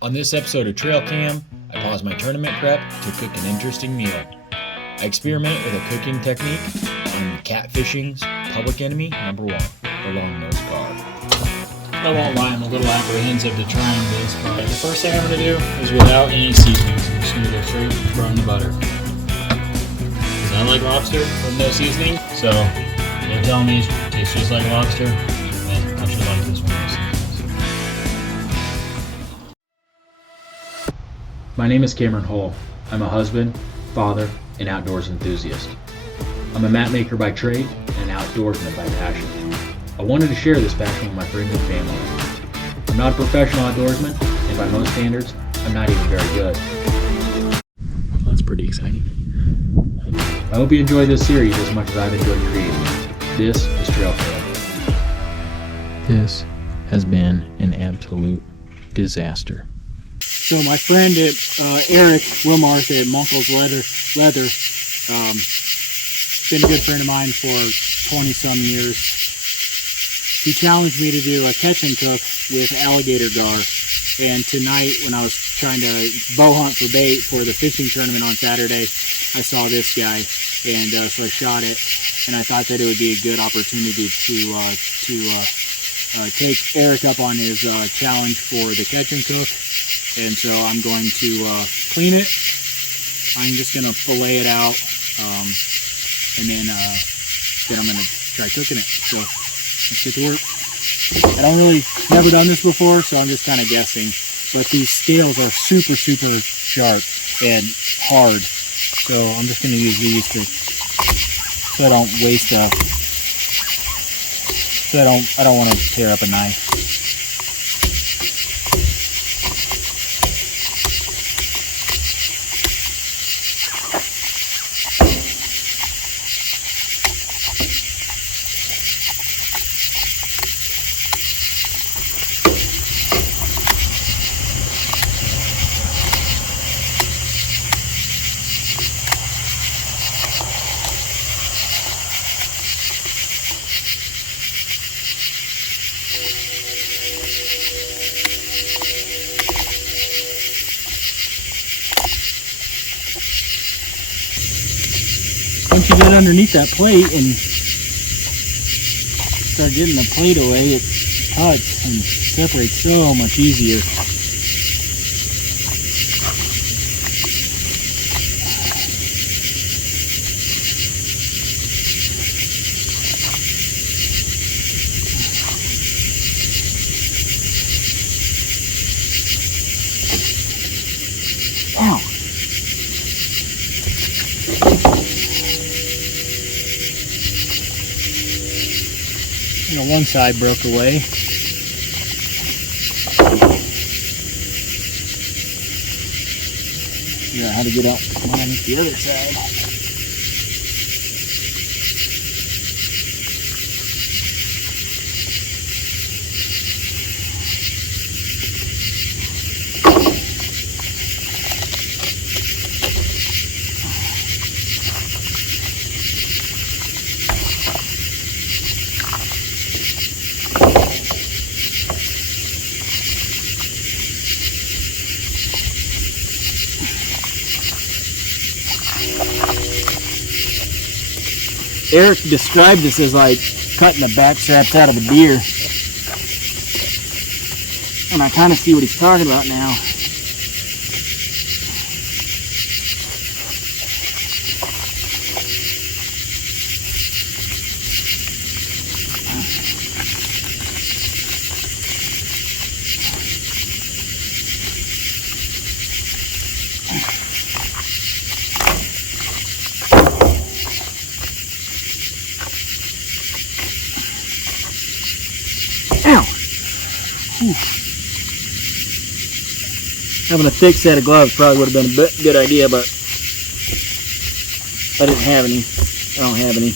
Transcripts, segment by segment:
On this episode of TrailCam, I pause my tournament prep to cook an interesting meal. I experiment with a cooking technique on catfishing's public enemy number one, the long-nosed carp. I won't lie, I'm a little apprehensive to trying this, but the first thing I'm going to do is without any seasonings. I'm just going to go straight from the butter. Because I like lobster with no seasoning, so they're telling me it tastes just like lobster, and I should like this one with seasonings. My name is Cameron Hull. I'm a husband, father, and outdoors enthusiast. I'm a mat maker by trade and an outdoorsman by passion. I wanted to share this passion with my friends and family. I'm not a professional outdoorsman, and by most standards, I'm not even very good. Well, that's pretty exciting. I hope you enjoy this series as much as I've enjoyed creating it. This is TrailCam. This has been an absolute disaster. So my friend Eric Wilmarth at Muncles Leather, been a good friend of mine for 20 some years. He challenged me to do a catch and cook with alligator gar. And tonight when I was trying to bow hunt for bait for the fishing tournament on Saturday, I saw this guy, and so I shot it. And I thought that it would be a good opportunity to take Eric up on his challenge for the catch and cook. And so I'm going to clean it. I'm just going to fillet it out, and then I'm going to try cooking it. So let's get to work. Never done this before, so I'm just kind of guessing. But these scales are super, super sharp and hard. So I'm just going to use these so I don't waste I don't want to tear up a knife. Once you get underneath that plate and start getting the plate away, it cuts and separates so much easier. Ow! One side broke away. Figure out how to get up on the other side. Eric described this as like cutting the back straps out of a deer. And I kind of see what he's talking about now. Ow! Whew. Having a thick set of gloves probably would have been a good idea, but I didn't have any. I don't have any.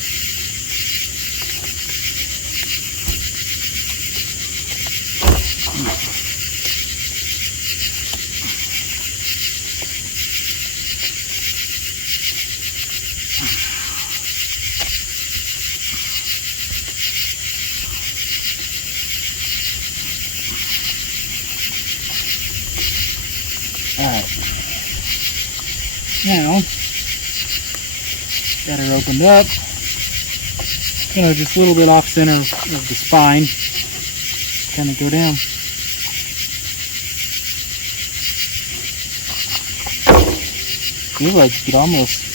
Now, got her opened up. Kind of just a little bit off center of the spine. Kind of go down. Feels like you could almost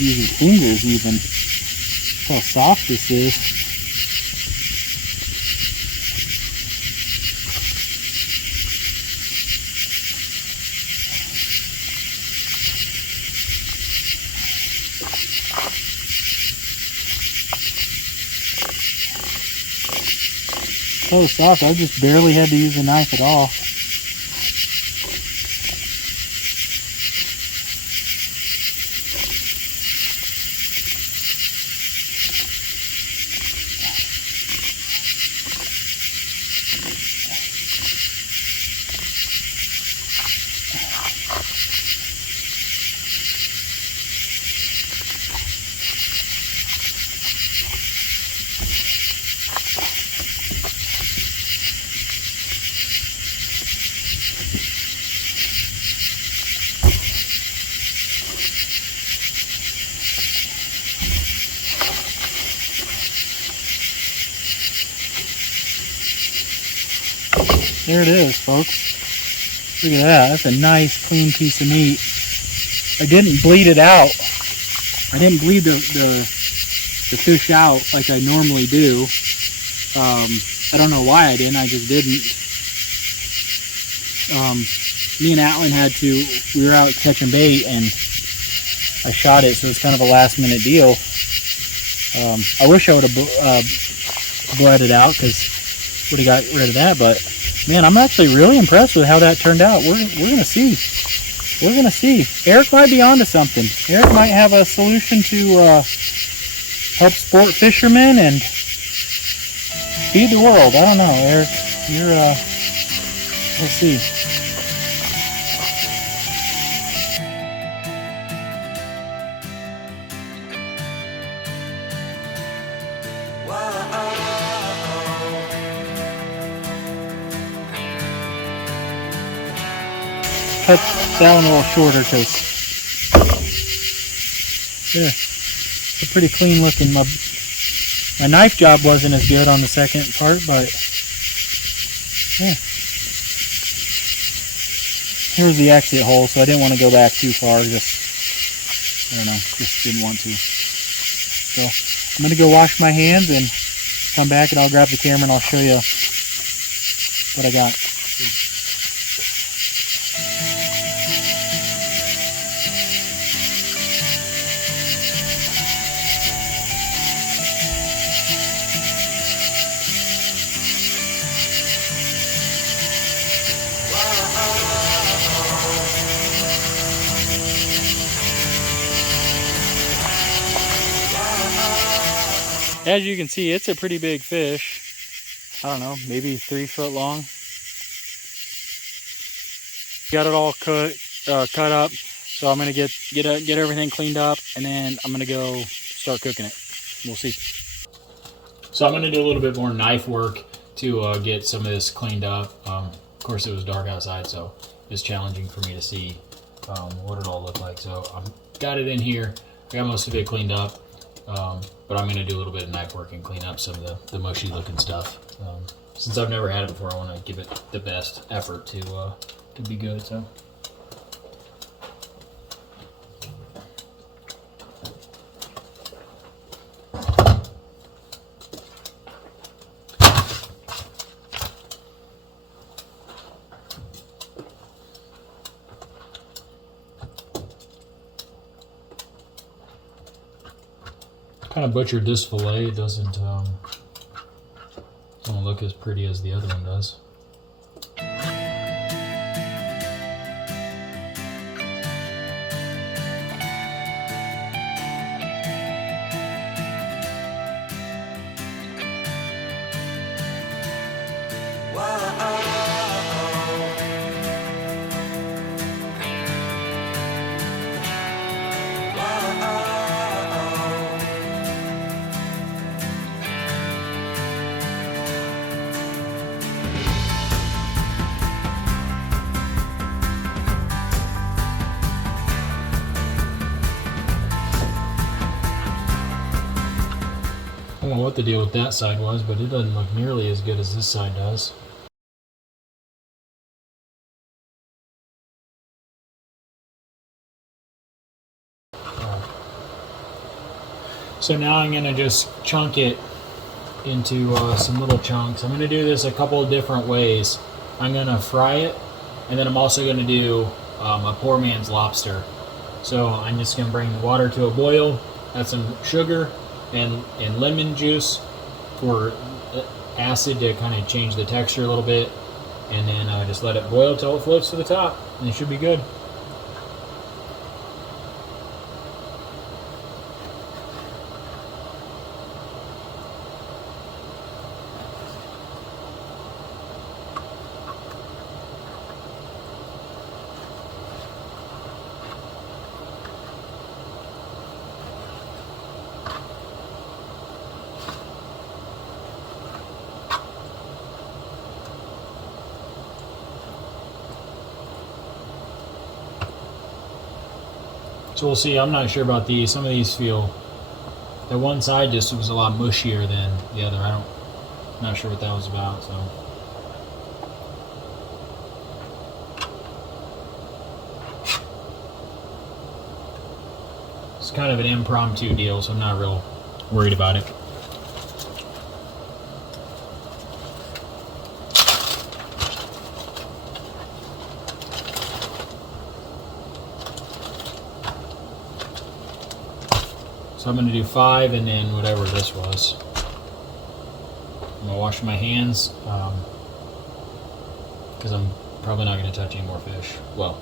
use your fingers even. That's how soft this is. So soft, I just barely had to use a knife at all. There it is, folks. Look at that. That's a nice, clean piece of meat. I didn't bleed it out. I didn't bleed the fish out like I normally do. I don't know why I didn't. I just didn't. Me and Atlin we were out catching bait, and I shot it, so it's kind of a last-minute deal. I wish I would have bled it out, because would have got rid of that, but man, I'm actually really impressed with how that turned out. We're gonna see. We're gonna see. Eric might be onto something. Eric might have a solution to help sport fishermen and feed the world. I don't know, Eric. We'll see. Cut that one a little shorter because, yeah, it's a pretty clean looking. My knife job wasn't as good on the second part, but yeah. Here's the exit hole, so I didn't want to go back too far. Just, I don't know, just didn't want to. So I'm going to go wash my hands and come back, and I'll grab the camera and I'll show you what I got. As you can see, it's a pretty big fish. I don't know, maybe 3 foot long. Got it all cut up, so I'm gonna get everything cleaned up, and then I'm gonna go start cooking it. We'll see. So I'm gonna do a little bit more knife work to get some of this cleaned up. Of course, it was dark outside, so it's challenging for me to see what it all looked like. So I've got it in here. I got most of it cleaned up. But I'm going to do a little bit of knife work and clean up some of the mushy looking stuff. Since I've never had it before, I want to give it the best effort to be good. So. Kind of butchered this fillet. It doesn't look as pretty as the other one does. don't know what the deal with that side was, but it doesn't look nearly as good as this side does. So now I'm going to just chunk it into some little chunks. I'm going to do this a couple of different ways. I'm going to fry it, and then I'm also going to do a poor man's lobster. So I'm just going to bring the water to a boil, add some sugar and lemon juice for acid to kind of change the texture a little bit, and then just let it boil till it floats to the top, and it should be good. So we'll see. I'm not sure about these. Some of these feel, the one side just was a lot mushier than the other. I'm not sure what that was about. So it's kind of an impromptu deal, so I'm not real worried about it. So I'm going to do 5 and then whatever this was. I'm going to wash my hands because I'm probably not going to touch any more fish. Well,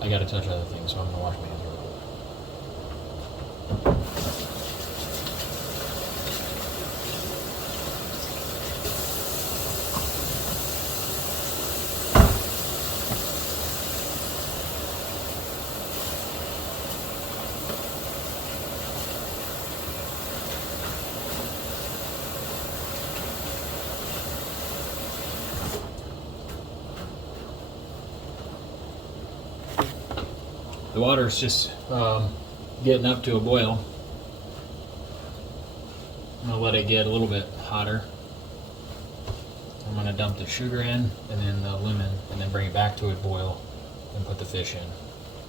I got to touch other things, so I'm going to wash my hands real quick. The water's just getting up to a boil. I'm going to let it get a little bit hotter. I'm going to dump the sugar in and then the lemon and then bring it back to a boil and put the fish in.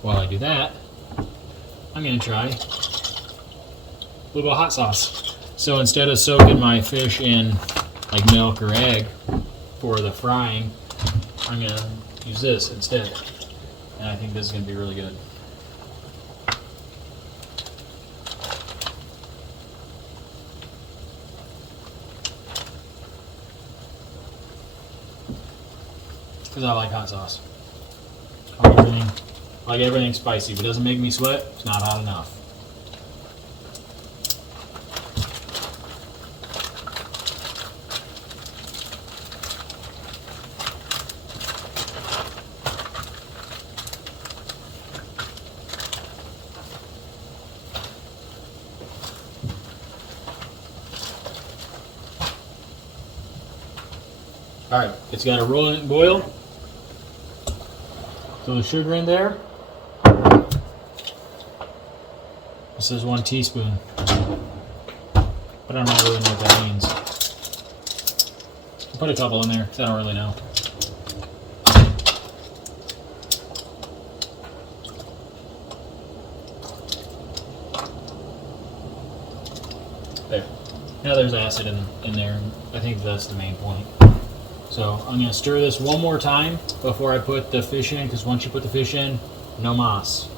While I do that, I'm going to try a little bit of hot sauce. So instead of soaking my fish in like milk or egg for the frying, I'm going to use this instead. And I think this is going to be really good. Because I like hot sauce. I like everything spicy. If it doesn't make me sweat, it's not hot enough. Alright, it's got a rolling boil. Throw the sugar in there. This is 1 teaspoon. But I don't really know what that means. I'll put a couple in there because I don't really know. There. Now there's acid in there. I think that's the main point. So I'm going to stir this one more time before I put the fish in, because once you put the fish in, no mas.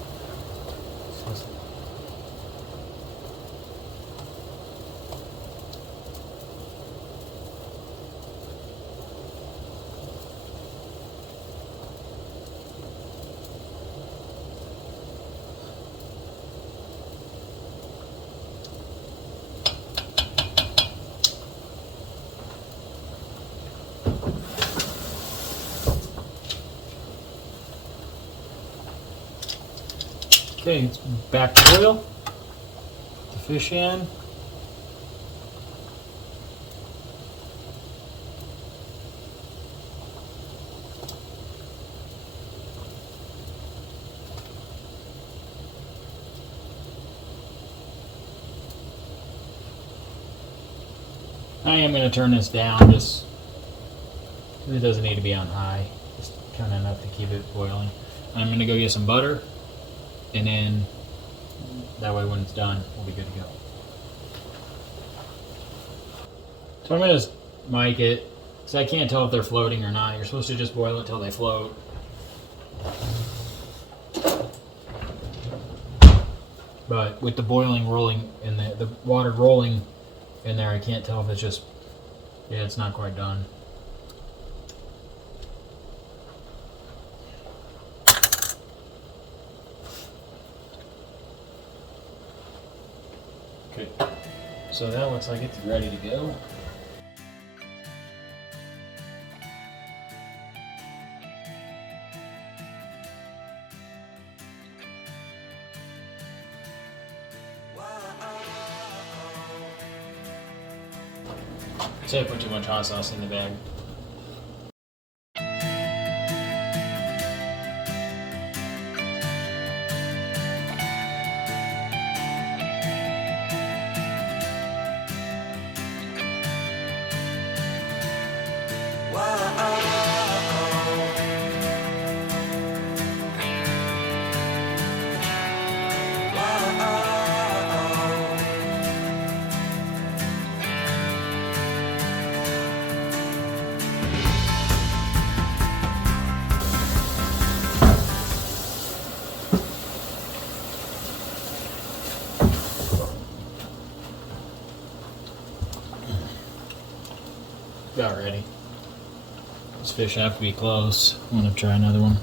Okay, it's back to boil. Put the fish in. I am going to turn this down, just it doesn't need to be on high, just kind of enough to keep it boiling. I'm going to go get some butter, and then that way when it's done, we'll be good to go. So I'm going to just mic it, because I can't tell if they're floating or not. You're supposed to just boil it till they float. But with the boiling rolling and the water rolling in there, I can't tell if it's just, yeah, it's not quite done. Okay, so that looks like it's ready to go. So I put too much hot sauce in the bag. About ready. These fish have to be close. I'm gonna try another one.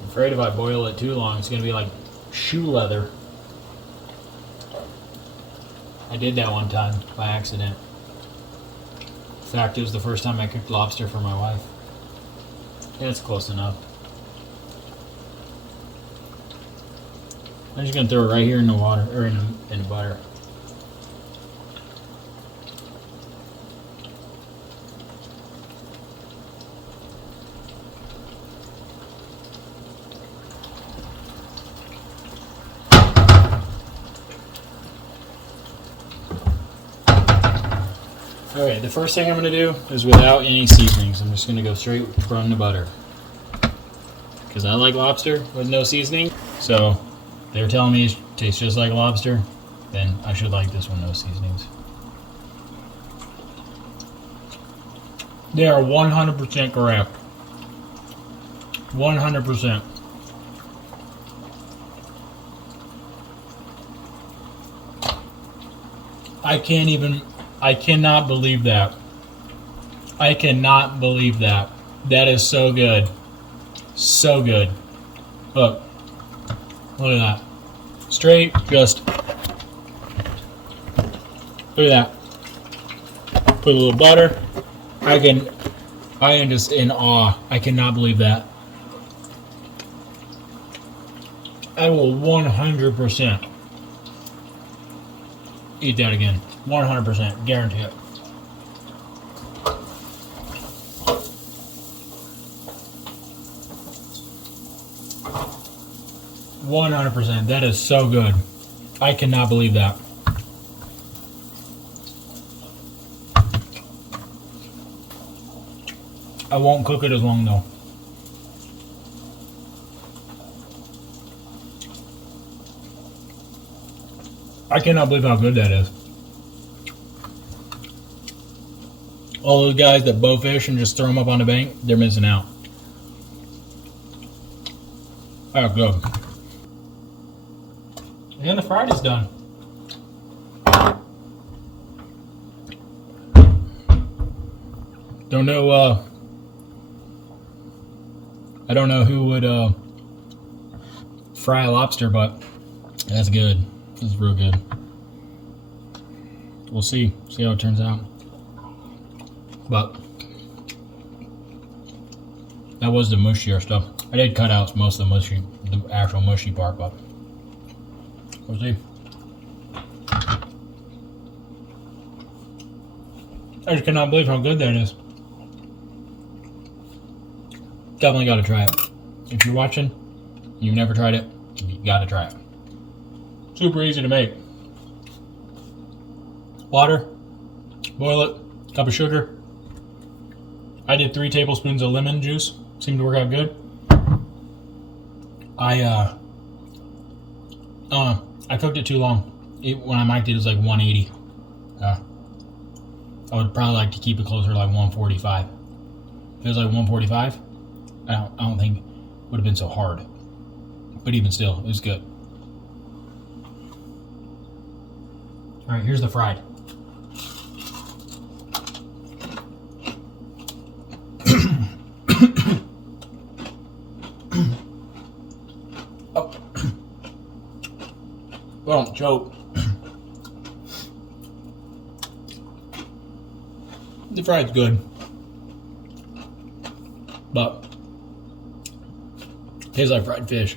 I'm afraid if I boil it too long, it's gonna be like shoe leather. I did that one time by accident. In fact, it was the first time I cooked lobster for my wife. Yeah, it's close enough. I'm just gonna throw it right here in the water, or in the butter. Okay, the first thing I'm gonna do is without any seasonings. I'm just gonna go straight from the butter. Because I like lobster with no seasoning, so they're telling me it tastes just like lobster, then I should like this one, no seasonings. They are 100% correct. 100%. I cannot believe that. I cannot believe that. That is so good. So good. Look. Look at that. Straight, just. Look at that. Put a little butter. I am just in awe. I cannot believe that. I will 100% eat that again. 100%. Guarantee it. %. That is so good. I cannot believe that. I won't cook it as long though. I cannot believe how good that is. All those guys that bow fish and just throw them up on the bank, they're missing out. Oh, good. And the fried is done. Don't know, I don't know who would fry a lobster, but that's good. This is real good. We'll see how it turns out. But that was the mushier stuff. I did cut out most of the actual mushy part, but we'll see. I just cannot believe how good that is. Definitely got to try it. If you're watching, you've never tried it, you gotta try it. Super easy to make. Water, boil it, cup of sugar. I did 3 tablespoons of lemon juice. Seemed to work out good. I cooked it too long. When I mic'd it, it was like 180. I would probably like to keep it closer to like 145. If it was like 145, I don't think it would have been so hard. But even still, it was good. All right, here's the fried. Oh. Well, don't choke. The fried's good, but tastes like fried fish.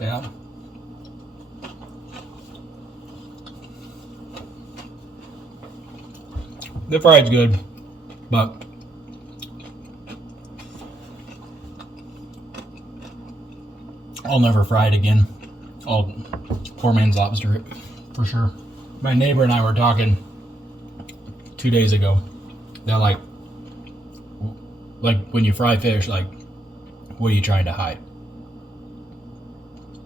Yeah. The fried's good, but I'll never fry it again. Poor man's lobster for sure. My neighbor and I were talking 2 days ago. They're like when you fry fish, like, what are you trying to hide?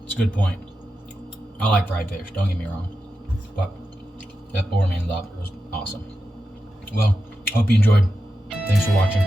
It's a good point. I like fried fish, don't get me wrong, but that poor man's lobster was awesome. Well, hope you enjoyed. Thanks for watching.